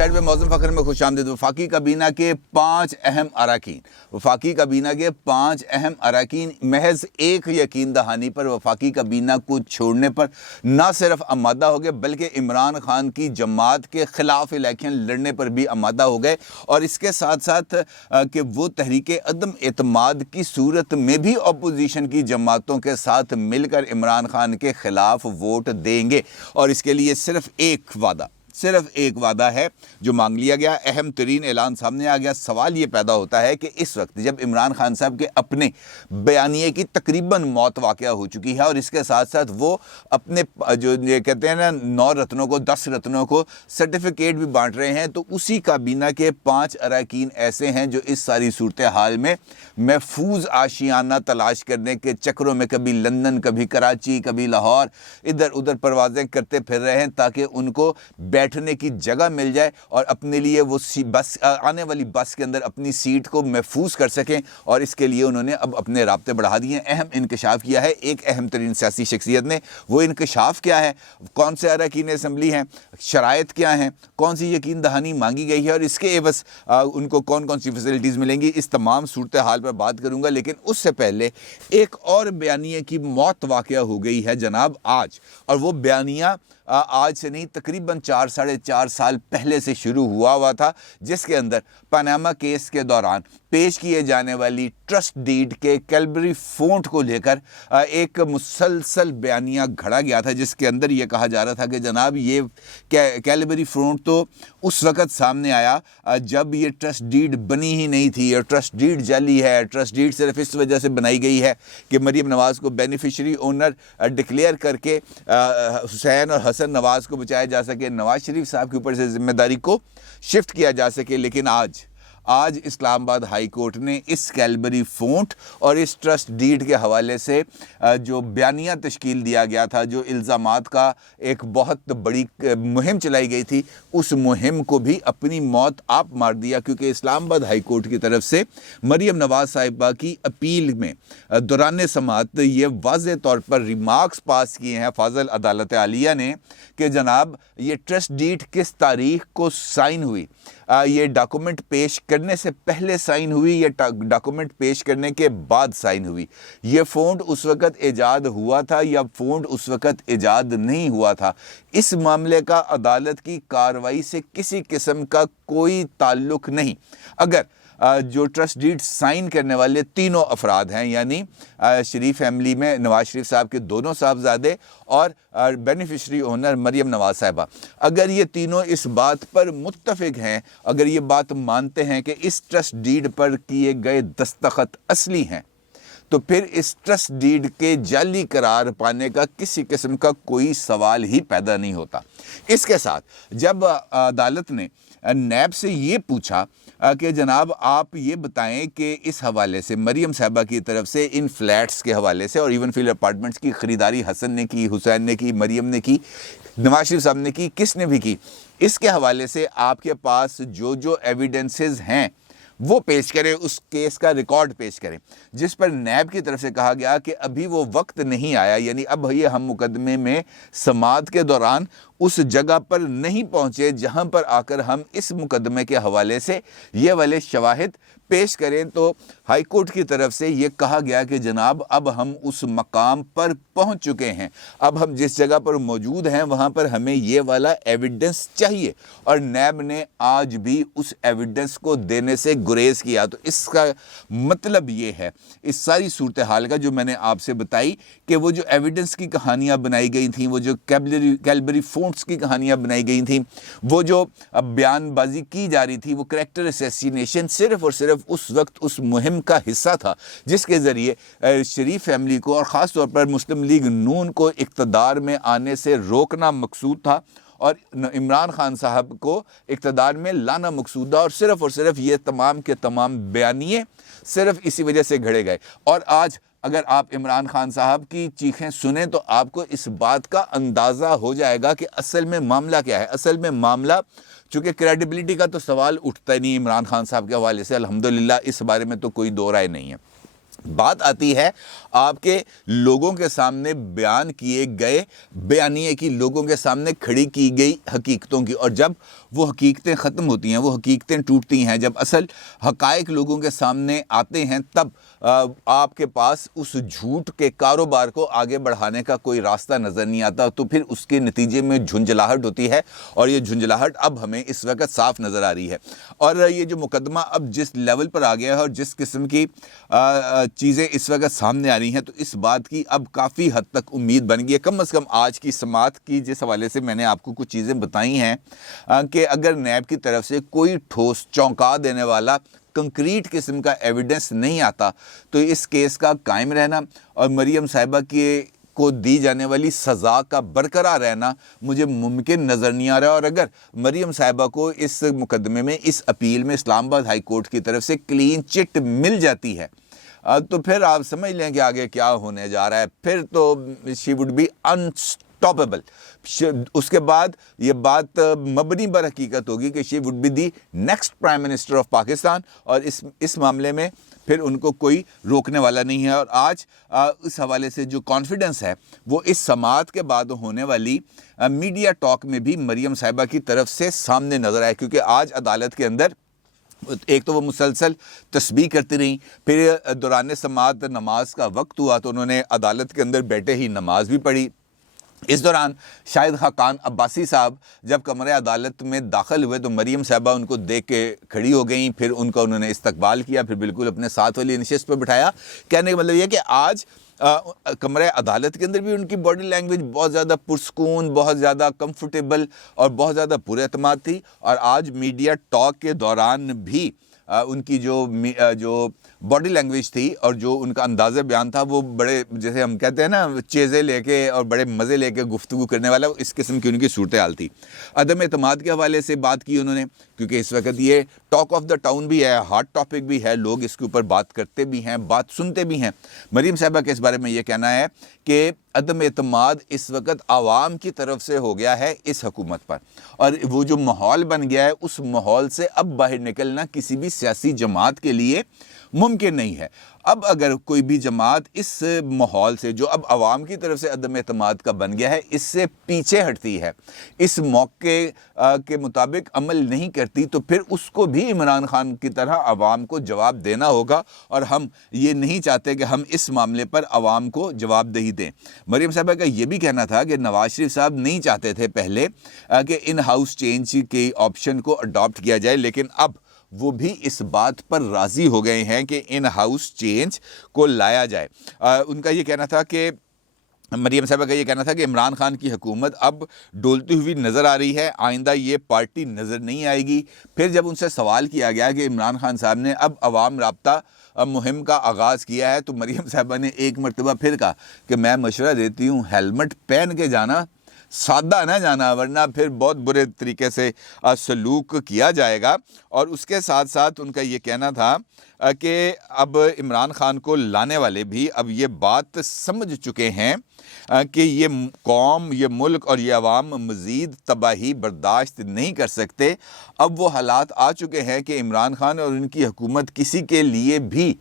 Site پہ موزم فخر میں خوش آمدید۔ وفاقی کابینہ کے 5 اہم اراکین، وفاقی کابینہ کے 5 اہم اراکین محض ایک یقین دہانی پر وفاقی کابینہ کو چھوڑنے پر نہ صرف آمادہ ہو گئے بلکہ عمران خان کی جماعت کے خلاف الیکشن لڑنے پر بھی آمادہ ہو گئے، اور اس کے ساتھ ساتھ کہ وہ تحریک عدم اعتماد کی صورت میں بھی اپوزیشن کی جماعتوں کے ساتھ مل کر عمران خان کے خلاف ووٹ دیں گے، اور اس کے لیے صرف ایک وعدہ ہے جو مانگ لیا گیا۔ اہم ترین اعلان سامنے آ گیا۔ سوال یہ پیدا ہوتا ہے کہ اس وقت جب عمران خان صاحب کے اپنے بیانیے کی تقریباً موت واقع ہو چکی ہے، اور اس کے ساتھ ساتھ وہ اپنے جو یہ کہتے ہیں نا 9 رتنوں کو 10 رتنوں کو سرٹیفکیٹ بھی بانٹ رہے ہیں، تو اسی کابینہ کے 5 اراکین ایسے ہیں جو اس ساری صورتحال میں محفوظ آشیانہ تلاش کرنے کے چکروں میں کبھی لندن، کبھی کراچی، کبھی لاہور ادھر ادھر پروازیں کرتے پھر رہے ہیں تاکہ ان کو بیٹھنے کی جگہ مل جائے اور اپنے لیے وہ بس آنے والی بس کے اندر اپنی سیٹ کو محفوظ کر سکیں، اور اس کے لیے انہوں نے اب اپنے رابطے بڑھا دیے ہیں۔ اہم انکشاف کیا ہے ایک اہم ترین سیاسی شخصیت نے۔ وہ انکشاف کیا ہے؟ کون سے اراکین اسمبلی ہیں، شرائط کیا ہیں، کون سی یقین دہانی مانگی گئی ہے، اور اس کے عوض ان کو کون کون سی فیسلٹیز ملیں گی، اس تمام صورتحال پر بات کروں گا۔ لیکن اس سے پہلے ایک اور بیانیے کی موت واقع ہو گئی ہے جناب آج، اور وہ بیانیہ آج سے نہیں تقریباً 4 سال پہلے سے شروع ہوا تھا، جس کے اندر پاناما کیس کے دوران پیش کیے جانے والی ٹرسٹ ڈیڈ کے کیلبری فونٹ کو لے کر ایک مسلسل بیانیہ گھڑا گیا تھا، جس کے اندر یہ کہا جا رہا تھا کہ جناب یہ کیلبری فونٹ تو اس وقت سامنے آیا جب یہ ٹرسٹ ڈیڈ بنی ہی نہیں تھی، اور ٹرسٹ ڈیڈ جعلی ہے۔ ٹرسٹ ڈیڈ صرف اس وجہ سے بنائی گئی ہے کہ مریم نواز کو بینیفیشری اونر ڈکلیئر کر کے حسین اور حسن نواز کو بچایا جا سکے، نواز شریف صاحب کے اوپر سے ذمہ داری کو شفٹ کیا جا سکے۔ لیکن آج اسلام آباد ہائی کورٹ نے اس کیلبری فونٹ اور اس ٹرسٹ ڈیڈ کے حوالے سے جو بیانیہ تشکیل دیا گیا تھا، جو الزامات کا ایک بہت بڑی مہم چلائی گئی تھی، اس مہم کو بھی اپنی موت آپ مار دیا، کیونکہ اسلام آباد ہائی کورٹ کی طرف سے مریم نواز صاحبہ کی اپیل میں دوران سماعت یہ واضح طور پر ریمارکس پاس کیے ہیں فاضل عدالت عالیہ نے کہ جناب یہ ٹرسٹ ڈیڈ کس تاریخ کو سائن ہوئی، یہ ڈاکومنٹ پیش کرنے سے پہلے سائن ہوئی یا ڈاکومنٹ پیش کرنے کے بعد سائن ہوئی، یہ فونٹ اس وقت ایجاد ہوا تھا یا فونٹ اس وقت ایجاد نہیں ہوا تھا، اس معاملے کا عدالت کی کارروائی سے کسی قسم کا کوئی تعلق نہیں۔ اگر جو ٹرسٹ ڈیڈ سائن کرنے والے تینوں افراد ہیں، یعنی شریف فیملی میں نواز شریف صاحب کے دونوں صاحبزادے اور بینیفیشری اونر مریم نواز صاحبہ، اگر یہ تینوں اس بات پر متفق ہیں، اگر یہ بات مانتے ہیں کہ اس ٹرسٹ ڈیڈ پر کیے گئے دستخط اصلی ہیں، تو پھر اس ٹرسٹ ڈیڈ کے جعلی قرار پانے کا کسی قسم کا کوئی سوال ہی پیدا نہیں ہوتا۔ اس کے ساتھ جب عدالت نے نیب سے یہ پوچھا کہ جناب آپ یہ بتائیں کہ اس حوالے سے مریم صاحبہ کی طرف سے ان فلیٹس کے حوالے سے اور ایون فیل اپارٹمنٹس کی خریداری حسن نے کی، حسین نے کی، مریم نے کی، نواز شریف صاحب نے کی، کس نے بھی کی، اس کے حوالے سے آپ کے پاس جو ایویڈنسز ہیں وہ پیش کریں، اس کیس کا ریکارڈ پیش کریں، جس پر نیب کی طرف سے کہا گیا کہ ابھی وہ وقت نہیں آیا، یعنی اب یہ ہم مقدمے میں سماعت کے دوران اس جگہ پر نہیں پہنچے جہاں پر آ کر ہم اس مقدمے کے حوالے سے یہ والے شواہد پیش کریں۔ تو ہائی کورٹ کی طرف سے یہ کہا گیا کہ جناب اب ہم اس مقام پر پہنچ چکے ہیں، اب ہم جس جگہ پر موجود ہیں وہاں پر ہمیں یہ والا ایویڈنس چاہیے، اور نیب نے آج بھی اس ایویڈنس کو دینے سے گریز کیا۔ تو اس کا مطلب یہ ہے اس ساری صورتحال کا جو میں نے آپ سے بتائی کہ وہ جو ایویڈنس کی کہانیاں بنائی گئی تھیں، وہ جو کیلبری فونٹس کی کہانیاں بنائی گئی تھیں، وہ جو بیان بازی کی جا رہی تھی، وہ کریکٹر اسیسینیشن صرف اور صرف اس وقت اس مہم کا حصہ تھا جس کے ذریعے شریف فیملی کو اور خاص طور پر مسلم لیگ نون کو اقتدار میں آنے سے روکنا مقصود تھا، اور عمران خان صاحب کو اقتدار میں لانا مقصود تھا، اور صرف یہ تمام کے تمام بیانیے صرف اسی وجہ سے گھڑے گئے۔ اور آج اگر آپ عمران خان صاحب کی چیخیں سنیں تو آپ کو اس بات کا اندازہ ہو جائے گا کہ اصل میں معاملہ کیا ہے۔ اصل میں معاملہ، چونکہ کریڈیبلٹی کا تو سوال اٹھتا ہی نہیں عمران خان صاحب کے حوالے سے، الحمدللہ اس بارے میں تو کوئی دو رائے نہیں ہے، بات آتی ہے آپ کے لوگوں کے سامنے بیان کیے گئے بیانیے کی، لوگوں کے سامنے کھڑی کی گئی حقیقتوں کی، اور جب وہ حقیقتیں ختم ہوتی ہیں، وہ حقیقتیں ٹوٹتی ہیں، جب اصل حقائق لوگوں کے سامنے آتے ہیں، تب آپ کے پاس اس جھوٹ کے کاروبار کو آگے بڑھانے کا کوئی راستہ نظر نہیں آتا، تو پھر اس کے نتیجے میں جھنجھلاہٹ ہوتی ہے، اور یہ جھنجھلاہٹ اب ہمیں اس وقت صاف نظر آ رہی ہے۔ اور یہ جو مقدمہ اب جس لیول پر آ گیا ہے اور جس قسم کی چیزیں اس وقت سامنے آ رہی ہیں، تو اس بات کی اب کافی حد تک امید بن گئی ہے، کم از کم آج کی سماعت کی جس حوالے سے میں نے آپ کو کچھ چیزیں بتائی ہیں، کہ اگر نیب کی طرف سے کوئی ٹھوس چونکا دینے والا کنکریٹ قسم کا ایویڈنس نہیں آتا، تو اس کیس کا قائم رہنا اور مریم صاحبہ کو دی جانے والی سزا کا برقرار رہنا مجھے ممکن نظر نہیں آ رہا۔ اور اگر مریم صاحبہ کو اس مقدمے میں، اس اپیل میں اسلام آباد ہائی کورٹ کی طرف سے کلین چٹ مل جاتی ہے، تو پھر آپ سمجھ لیں کہ آگے کیا ہونے جا رہا ہے۔ پھر تو شی وڈ بی انسٹاپیبل۔ اس کے بعد یہ بات مبنی بر حقیقت ہوگی کہ she would be the next prime minister of Pakistan, اور اس معاملے میں پھر ان کو کوئی روکنے والا نہیں ہے۔ اور آج اس حوالے سے جو کانفیڈنس ہے وہ اس سماعت کے بعد ہونے والی میڈیا ٹاک میں بھی مریم صاحبہ کی طرف سے سامنے نظر آئے، کیونکہ آج عدالت کے اندر ایک تو وہ مسلسل تسبیح کرتی رہیں، پھر دوران سماعت نماز کا وقت ہوا تو انہوں نے عدالت کے اندر بیٹھے ہی نماز بھی پڑھی۔ اس دوران شاہد خاقان عباسی صاحب جب کمرہ عدالت میں داخل ہوئے تو مریم صاحبہ ان کو دیکھ کے کھڑی ہو گئیں، پھر ان کا انہوں نے استقبال کیا، پھر بالکل اپنے ساتھ والی نشست پہ بٹھایا۔ کہنے کا مطلب یہ کہ آج کمرہ عدالت کے اندر بھی ان کی باڈی لینگویج بہت زیادہ پرسکون، بہت زیادہ کمفرٹیبل اور بہت زیادہ پر اعتماد تھی، اور آج میڈیا ٹاک کے دوران بھی ان کی جو باڈی لینگویج تھی اور جو ان کا انداز بیان تھا وہ بڑے، جیسے ہم کہتے ہیں نا، چیزیں لے کے اور بڑے مزے لے کے گفتگو کرنے والا، اس قسم کی ان کی صورتحال تھی۔ عدم اعتماد کے حوالے سے بات کی انہوں نے، کیونکہ اس وقت یہ ٹاک آف دا ٹاؤن بھی ہے، ہاٹ ٹاپک بھی ہے، لوگ اس کے اوپر بات کرتے بھی ہیں، بات سنتے بھی ہیں۔ مریم صاحبہ کے اس بارے میں یہ کہنا ہے کہ عدم اعتماد اس وقت عوام کی طرف سے ہو گیا ہے اس حکومت پر، اور وہ جو ماحول بن گیا ہے اس ماحول سے اب باہر نکلنا کسی بھی سیاسی جماعت کے لیے ممکن نہیں ہے۔ اب اگر کوئی بھی جماعت اس ماحول سے جو اب عوام کی طرف سے عدم اعتماد کا بن گیا ہے اس سے پیچھے ہٹتی ہے، اس موقع کے مطابق عمل نہیں کرتی، تو پھر اس کو بھی عمران خان کی طرح عوام کو جواب دینا ہوگا، اور ہم یہ نہیں چاہتے کہ ہم اس معاملے پر عوام کو جواب دہی دیں۔ مریم صاحبہ کا یہ بھی کہنا تھا کہ نواز شریف صاحب نہیں چاہتے تھے پہلے کہ ان ہاؤس چینج کے آپشن کو اڈاپٹ کیا جائے، لیکن اب وہ بھی اس بات پر راضی ہو گئے ہیں کہ ان ہاؤس چینج کو لایا جائے۔ ان کا یہ کہنا تھا کہ مریم صاحبہ کا یہ کہنا تھا کہ عمران خان کی حکومت اب ڈولتی ہوئی نظر آ رہی ہے، آئندہ یہ پارٹی نظر نہیں آئے گی۔ پھر جب ان سے سوال کیا گیا کہ عمران خان صاحب نے اب عوام رابطہ مہم کا آغاز کیا ہے، تو مریم صاحبہ نے ایک مرتبہ پھر کہا کہ میں مشورہ دیتی ہوں ہیلمٹ پہن کے جانا، سادہ نہ جانا، ورنہ پھر بہت برے طریقے سے سلوک کیا جائے گا۔ اور اس کے ساتھ ساتھ ان کا یہ کہنا تھا کہ اب عمران خان کو لانے والے بھی اب یہ بات سمجھ چکے ہیں کہ یہ قوم، یہ ملک اور یہ عوام مزید تباہی برداشت نہیں کر سکتے۔ اب وہ حالات آ چکے ہیں کہ عمران خان اور ان کی حکومت کسی کے لیے بھی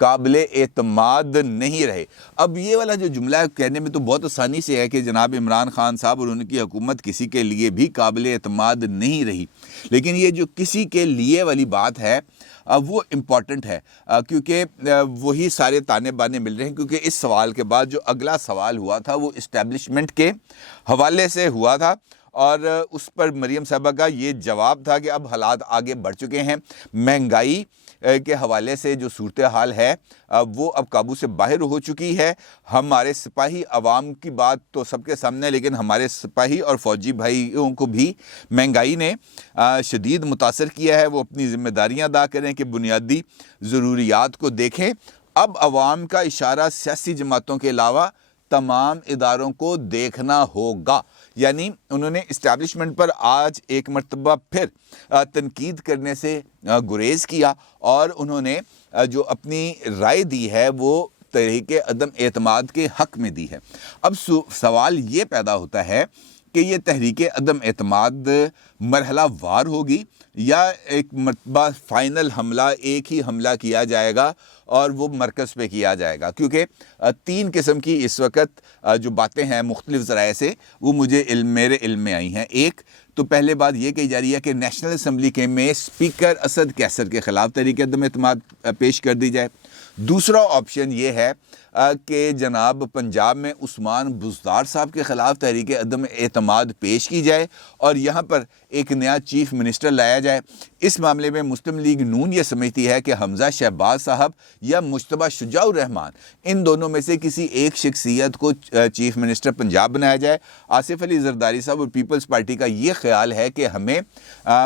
قابل اعتماد نہیں رہے۔ اب یہ والا جو جملہ کہنے میں تو بہت آسانی سے ہے کہ جناب عمران خان صاحب اور ان کی حکومت کسی کے لیے بھی قابل اعتماد نہیں رہی، لیکن یہ جو کسی کے لیے والی بات ہے وہ امپورٹنٹ ہے، کیونکہ وہی سارے تانے بانے مل رہے ہیں، کیونکہ اس سوال کے بعد جو اگلا سوال ہوا تھا وہ اسٹیبلشمنٹ کے حوالے سے ہوا تھا، اور اس پر مریم صاحبہ کا یہ جواب تھا کہ اب حالات آگے بڑھ چکے ہیں، مہنگائی کے حوالے سے جو صورتحال ہے وہ اب قابو سے باہر ہو چکی ہے۔ ہمارے سپاہی، عوام کی بات تو سب کے سامنے، لیکن ہمارے سپاہی اور فوجی بھائیوں کو بھی مہنگائی نے شدید متاثر کیا ہے، وہ اپنی ذمہ داریاں ادا کریں کہ بنیادی ضروریات کو دیکھیں۔ اب عوام کا اشارہ سیاسی جماعتوں کے علاوہ تمام اداروں کو دیکھنا ہوگا، یعنی انہوں نے اسٹیبلشمنٹ پر آج ایک مرتبہ پھر تنقید کرنے سے گریز کیا، اور انہوں نے جو اپنی رائے دی ہے وہ تحریک عدم اعتماد کے حق میں دی ہے۔ اب سوال یہ پیدا ہوتا ہے کہ یہ تحریک عدم اعتماد مرحلہ وار ہوگی یا ایک مرتبہ فائنل حملہ، ایک ہی حملہ کیا جائے گا اور وہ مرکز پہ کیا جائے گا، کیونکہ 3 قسم کی اس وقت جو باتیں ہیں مختلف ذرائع سے وہ مجھے میرے علم میں آئی ہیں۔ ایک تو پہلے بات یہ کہی جا رہی ہے کہ نیشنل اسمبلی کے میں اسپیکر اسد کیسر کے خلاف تحریک عدم اعتماد پیش کر دی جائے۔ دوسرا آپشن یہ ہے کہ جناب پنجاب میں عثمان بزدار صاحب کے خلاف تحریک عدم اعتماد پیش کی جائے اور یہاں پر ایک نیا چیف منسٹر لایا جائے۔ اس معاملے میں مسلم لیگ نون یہ سمجھتی ہے کہ حمزہ شہباز صاحب یا مجتبیٰ شجاع الرحمان، ان دونوں میں سے کسی ایک شخصیت کو چیف منسٹر پنجاب بنایا جائے۔ آصف علی زرداری صاحب اور پیپلز پارٹی کا یہ خیال ہے کہ ہمیں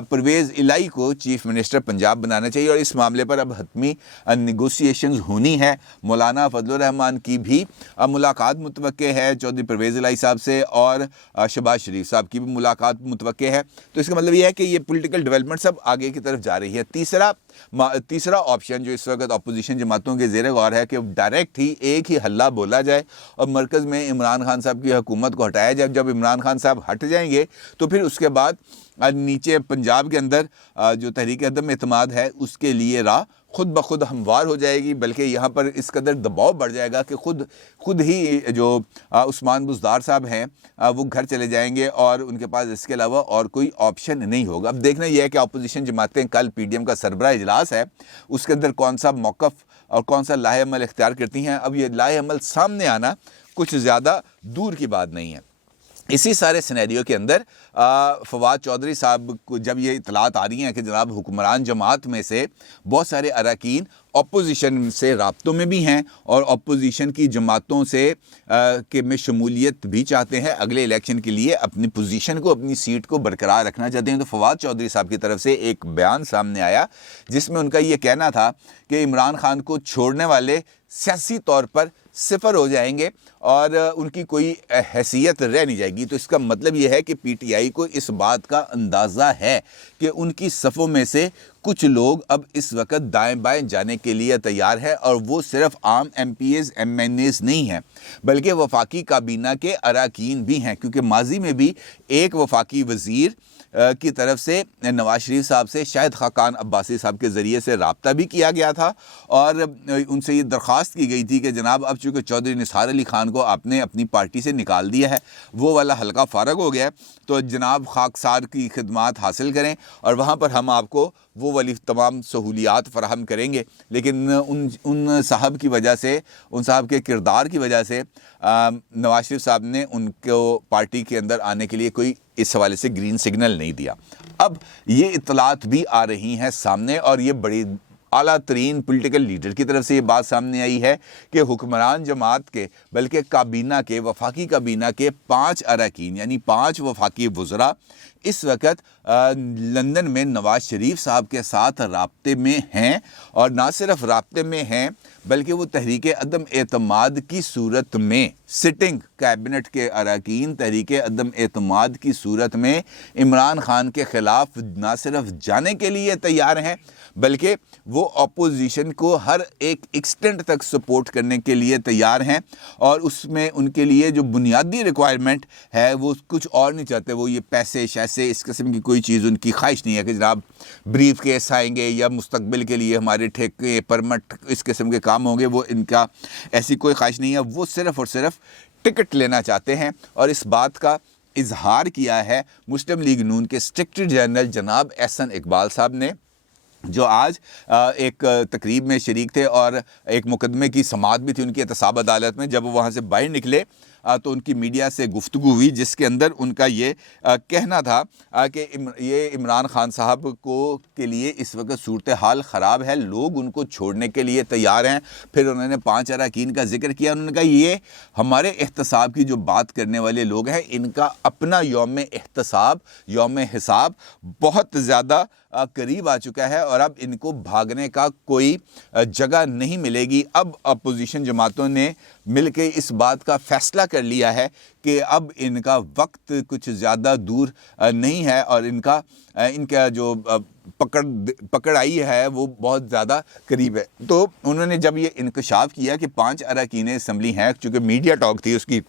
پرویز الہی کو چیف منسٹر پنجاب بنانا چاہیے، اور اس معاملے پر اب حتمی نیگوسیشنز ہونی ہے۔ مولانا فضل الرحمان کی بھی ملاقات متوقع ہے چودھری پرویز الہی صاحب سے، اور شہباز شریف صاحب کی بھی ملاقات متوقع ہے۔ تو اس کا مطلب یہ ہے کہ یہ پولیٹیکل ڈیولپمنٹ سب آگے کی طرف جا رہی ہے۔ تیسرا آپشن جو اس وقت اپوزیشن جماعتوں کے زیر غور ہے کہ ڈائریکٹ ہی ایک ہی حلہ بولا جائے اور مرکز میں عمران خان صاحب کی حکومت کو ہٹایا جائے۔ جب عمران خان صاحب ہٹ جائیں گے تو پھر اس کے بعد نیچے پنجاب کے اندر جو تحریک عدم اعتماد ہے اس کے لیے راہ خود بخود ہموار ہو جائے گی، بلکہ یہاں پر اس قدر دباؤ بڑھ جائے گا کہ خود ہی جو عثمان بزدار صاحب ہیں وہ گھر چلے جائیں گے اور ان کے پاس اس کے علاوہ اور کوئی آپشن نہیں ہوگا۔ اب دیکھنا یہ ہے کہ اپوزیشن جماعتیں کل پی ڈی ایم کا سربراہ اجلاس ہے، اس کے اندر کون سا موقف اور کون سا لاہ عمل اختیار کرتی ہیں۔ اب یہ لاہ عمل سامنے آنا کچھ زیادہ دور کی بات نہیں ہے۔ اسی سارے سینیریو کے اندر فواد چودھری صاحب کو جب یہ اطلاعات آ رہی ہیں کہ جناب حکمران جماعت میں سے بہت سارے اراکین اپوزیشن سے رابطوں میں بھی ہیں اور اپوزیشن کی جماعتوں سے میں شمولیت بھی چاہتے ہیں، اگلے الیکشن کے لیے اپنی پوزیشن کو، اپنی سیٹ کو برقرار رکھنا چاہتے ہیں، تو فواد چودھری صاحب کی طرف سے ایک بیان سامنے آیا جس میں ان کا یہ کہنا تھا کہ عمران خان کو چھوڑنے والے سیاسی طور پر صفر ہو جائیں گے اور ان کی کوئی حیثیت رہ نہیں جائے گی۔ تو اس کا مطلب یہ ہے کہ پی ٹی آئی کو اس بات کا اندازہ ہے کہ ان کی صفوں میں سے کچھ لوگ اب اس وقت دائیں بائیں جانے کے لیے تیار ہیں، اور وہ صرف عام M P As M N As نہیں ہیں بلکہ وفاقی کابینہ کے اراکین بھی ہیں، کیونکہ ماضی میں بھی ایک وفاقی وزیر کی طرف سے نواز شریف صاحب سے شاہد خاقان عباسی صاحب کے ذریعے سے رابطہ بھی کیا گیا تھا اور ان سے یہ درخواست کی گئی تھی کہ جناب اب چونکہ چودھری نثار علی خان کو آپ نے اپنی پارٹی سے نکال دیا ہے، وہ والا حلقہ فارغ ہو گیا ہے، تو جناب خاکسار کی خدمات حاصل کریں اور وہاں پر ہم آپ کو وہ والی تمام سہولیات فراہم کریں گے۔ لیکن ان صاحب کی وجہ سے، ان صاحب کے کردار کی وجہ سے نواز شریف صاحب نے ان کو پارٹی کے اندر آنے کے لیے کوئی اس حوالے سے گرین سگنل نہیں دیا۔ اب یہ اطلاعات بھی آ رہی ہیں سامنے، اور یہ بڑی اعلیٰ ترین پولیٹیکل لیڈر کی طرف سے یہ بات سامنے آئی ہے کہ حکمران جماعت کے بلکہ کابینہ کے، وفاقی کابینہ کے 5 اراکین یعنی 5 وفاقی وزراء اس وقت لندن میں نواز شریف صاحب کے ساتھ رابطے میں ہیں، اور نہ صرف رابطے میں ہیں بلکہ وہ تحریک عدم اعتماد کی صورت میں، سٹنگ کیبنٹ کے اراکین تحریک عدم اعتماد کی صورت میں عمران خان کے خلاف نہ صرف جانے کے لیے تیار ہیں بلکہ وہ اپوزیشن کو ہر ایک ایکسٹینٹ تک سپورٹ کرنے کے لیے تیار ہیں، اور اس میں ان کے لیے جو بنیادی ریکوائرمنٹ ہے وہ کچھ اور نہیں چاہتے، وہ یہ پیسے شیسے اس قسم کی کوئی چیز ان کی خواہش نہیں ہے کہ جناب بریف کیس آئیں گے یا مستقبل کے لیے ہمارے ٹھیکے پرمٹ اس قسم کے کام ہوں گے، وہ ان کا ایسی کوئی خواہش نہیں ہے۔ وہ صرف اور صرف ٹکٹ لینا چاہتے ہیں، اور اس بات کا اظہار کیا ہے مسلم لیگ نون کے سیکرٹری جنرل جناب احسن اقبال صاحب نے، جو آج ایک تقریب میں شریک تھے اور ایک مقدمے کی سماعت بھی تھی ان کی احتساب عدالت میں۔ جب وہ وہاں سے باہر نکلے تو ان کی میڈیا سے گفتگو ہوئی جس کے اندر ان کا یہ کہنا تھا کہ یہ عمران خان صاحب کے لیے اس وقت صورتحال خراب ہے، لوگ ان کو چھوڑنے کے لیے تیار ہیں۔ پھر انہوں نے 5 اراکین کا ذکر کیا، انہوں نے کہا یہ ہمارے احتساب کی جو بات کرنے والے لوگ ہیں ان کا اپنا یوم احتساب، یوم حساب بہت زیادہ قریب آ چکا ہے اور اب ان کو بھاگنے کا کوئی جگہ نہیں ملے گی۔ اب اپوزیشن جماعتوں نے مل کے اس بات کا فیصلہ کر لیا ہے کہ اب ان کا وقت کچھ زیادہ دور نہیں ہے اور ان کا جو پکڑ آئی ہے وہ بہت زیادہ قریب ہے۔ تو انہوں نے جب یہ انکشاف کیا کہ 5 اراکین اسمبلی ہیں، چونکہ میڈیا ٹاک تھی، اس کی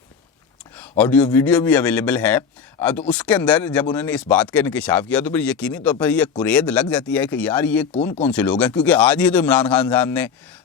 آڈیو ویڈیو بھی اویلیبل ہے، تو اس کے اندر جب انہوں نے اس بات کا انکشاف کیا تو پھر یقینی طور پر یہ کرید لگ جاتی ہے کہ یار یہ کون کون سے لوگ ہیں، کیونکہ آج ہی تو عمران خان صاحب نے